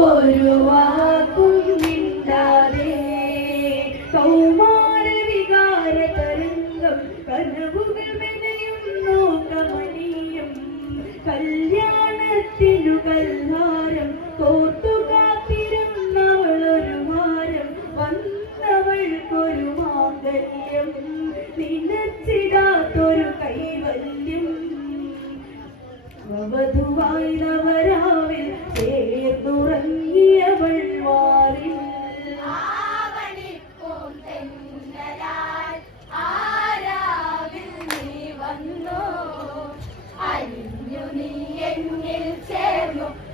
ഒരു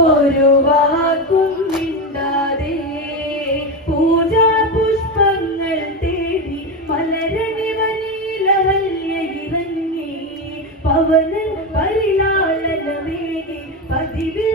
ഒരു വാക്കും മിണ്ടാതെ പൂജാ പുഷ്പങ്ങൾ തേടി മലരണിവനീലവല്യകിറങ്ങി പവന പരിലാളനമേടി പതിവിൽ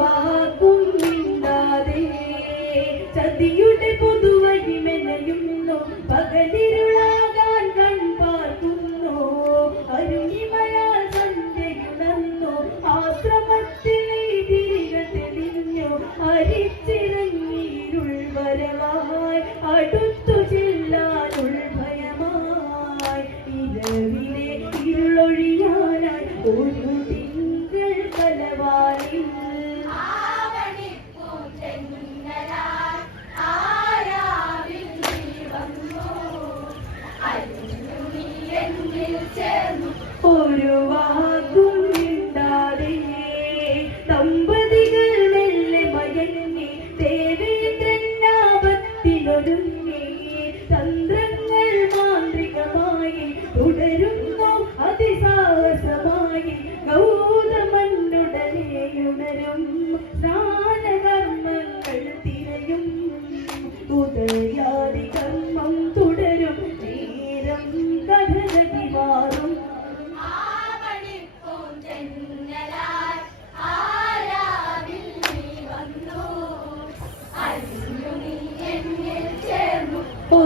ഒരു വാക്കു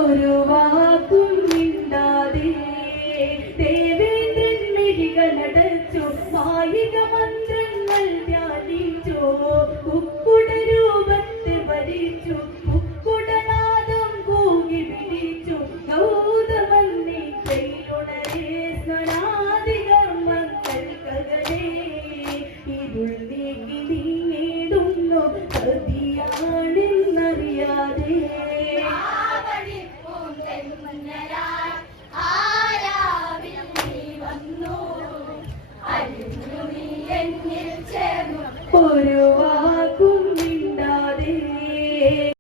ഒരു വാക്കും